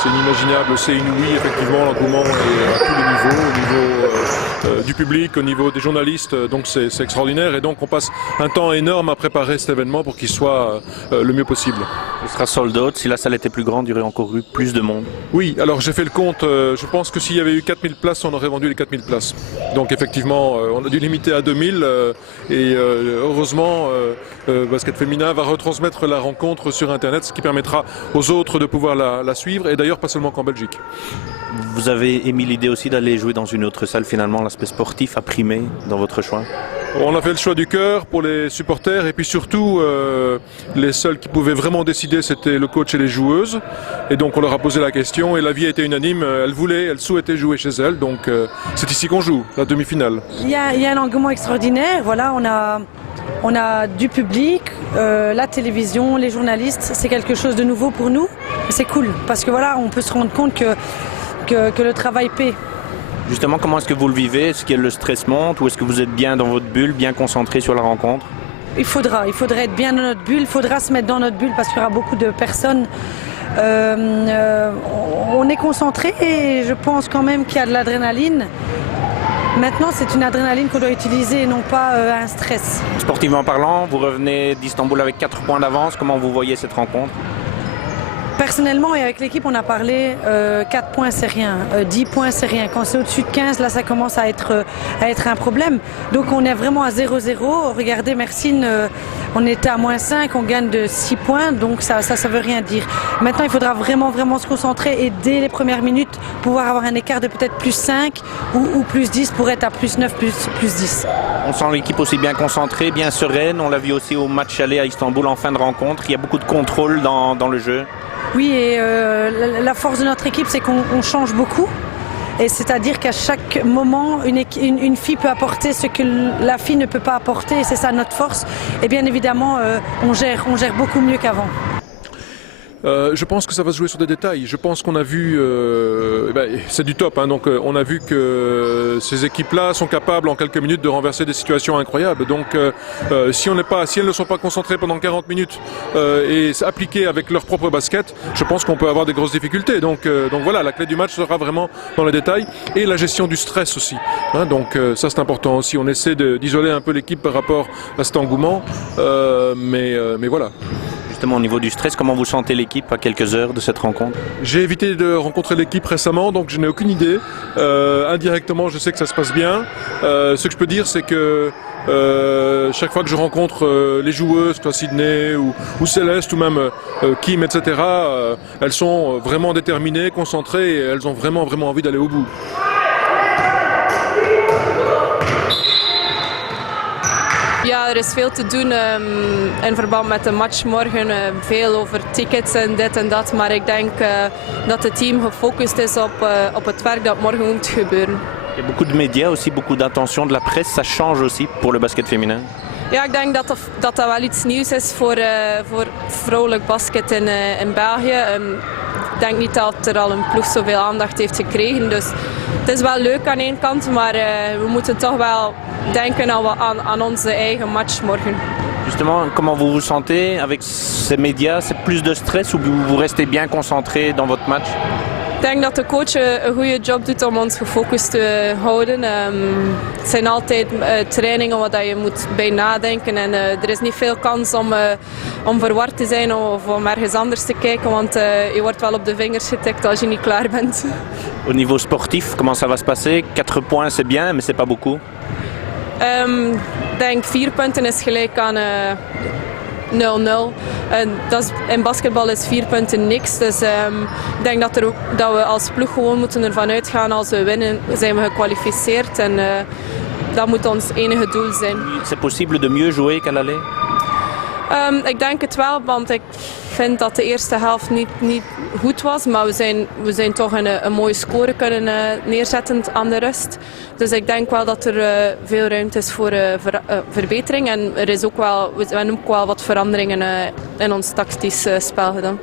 C'est inimaginable, c'est inouï, effectivement, l'engouement est à tous les niveaux, au niveau du public, au niveau des journalistes, donc c'est extraordinaire et donc on passe un temps énorme à préparer cet événement pour qu'il soit le mieux possible. Il sera sold out, si la salle était plus grande, il y aurait encore eu plus de monde. Oui, alors j'ai fait le compte, je pense que s'il y avait eu 4000 places, on aurait vendu les 4000 places. Donc effectivement, on a dû limiter à 2000 et heureusement, Basket Féminin va retransmettre la rencontre sur Internet, ce qui permettra aux autres de pouvoir la suivre et d'ailleurs pas seulement qu'en Belgique. Vous avez émis l'idée aussi d'aller jouer dans une autre salle, finalement l'aspect sportif a primé dans votre choix? On a fait le choix du cœur pour les supporters et puis surtout les seuls qui pouvaient vraiment décider c'était le coach et les joueuses et donc on leur a posé la question et l'avis a été unanime, elles souhaitaient jouer chez elles donc c'est ici qu'on joue, la demi-finale. Il y a un engouement extraordinaire, voilà, on a du public, la télévision, les journalistes, c'est quelque chose de nouveau pour nous, c'est cool parce que voilà, on peut se rendre compte que le travail paie. Justement, comment est-ce que vous le vivez? Est-ce que le stress monte ou est-ce que vous êtes bien dans votre bulle, bien concentré sur la rencontre? Il faudrait être bien dans notre bulle, il faudra se mettre dans notre bulle parce qu'il y aura beaucoup de personnes. On est concentré et je pense quand même qu'il y a de l'adrénaline. Maintenant, c'est une adrénaline qu'on doit utiliser et non pas un stress. Sportivement parlant, vous revenez d'Istanbul avec 4 points d'avance. Comment vous voyez cette rencontre? Personnellement et avec l'équipe, on a parlé 4 points c'est rien, 10 points c'est rien. Quand c'est au-dessus de 15, là ça commence à être un problème. Donc on est vraiment à 0-0. Regardez Mersin, on était à -5, on gagne de 6 points, donc ça veut rien dire. Maintenant il faudra vraiment se concentrer et dès les premières minutes pouvoir avoir un écart de peut-être +5 ou +10 pour être à +9, +10. On sent l'équipe aussi bien concentrée, bien sereine. On l'a vu aussi au match aller à Istanbul en fin de rencontre. Il y a beaucoup de contrôle dans le jeu. Oui, et la force de notre équipe, c'est qu'on change beaucoup. Et c'est-à-dire qu'à chaque moment, une fille peut apporter ce que la fille ne peut pas apporter. Et c'est ça notre force. Et bien évidemment, on gère beaucoup mieux qu'avant. Je pense que ça va se jouer sur des détails. Je pense qu'on a vu, c'est du top, hein, donc on a vu que ces équipes-là sont capables en quelques minutes de renverser des situations incroyables. Donc si elles ne sont pas concentrées pendant 40 minutes et appliquées avec leur propre basket, je pense qu'on peut avoir des grosses difficultés. Donc voilà, la clé du match sera vraiment dans les détails et la gestion du stress aussi. Hein, donc ça c'est important aussi. On essaie d'isoler un peu l'équipe par rapport à cet engouement, mais voilà. Justement, au niveau du stress, comment vous sentez l'équipe à quelques heures de cette rencontre? J'ai évité de rencontrer l'équipe récemment, donc je n'ai aucune idée. Indirectement, je sais que ça se passe bien. Ce que je peux dire, c'est que chaque fois que je rencontre les joueuses, soit Sydney ou Céleste ou même Kim, etc., elles sont vraiment déterminées, concentrées et elles ont vraiment envie d'aller au bout. Ja, is veel te doen in verband met de match morgen. Veel over tickets en dit en dat. Maar ik denk dat het team gefocust is op het werk dat morgen moet gebeuren. Il y a beaucoup de médias aussi, beaucoup d'attention de la presse. Ça change aussi pour le basket féminin? Ja, ik denk dat wel iets nieuws is voor vrouwelijk basket in België. Ik denk niet dat er al een ploeg zoveel aandacht heeft gekregen. Dus het is wel leuk aan één kant, maar we moeten toch wel denken aan onze eigen match morgen. Justement, comment vous vous sentez avec ces médias? C'est plus de stress ou vous restez bien concentré dans votre match? Ik denk dat de coach een goede job doet om ons gefocust te houden. Het zijn altijd trainingen waar je moet bij nadenken en er is niet veel kans om verward te zijn of om ergens anders te kijken, want je wordt wel op de vingers getikt als je niet klaar bent. Au niveau sportif, comment ça va se passer? 4 points c'est bien, mais c'est pas beaucoup. Ik denk 4 punten is gelijk aan 0-0. In basketbal is 4 punten niks. Dus ik denk dat we als ploeg gewoon moeten ervan uitgaan. Als we winnen, zijn we gekwalificeerd. En dat moet ons enige doel zijn. C'est possible de mieux jouer qu'à l'aller? Ik denk het wel, want ik vind dat de eerste helft niet goed was. Maar we zijn toch een mooie score kunnen neerzetten aan de rust. Dus ik denk wel dat er veel ruimte is voor verbetering. En we hebben ook wel wat veranderingen in ons tactisch spel gedaan.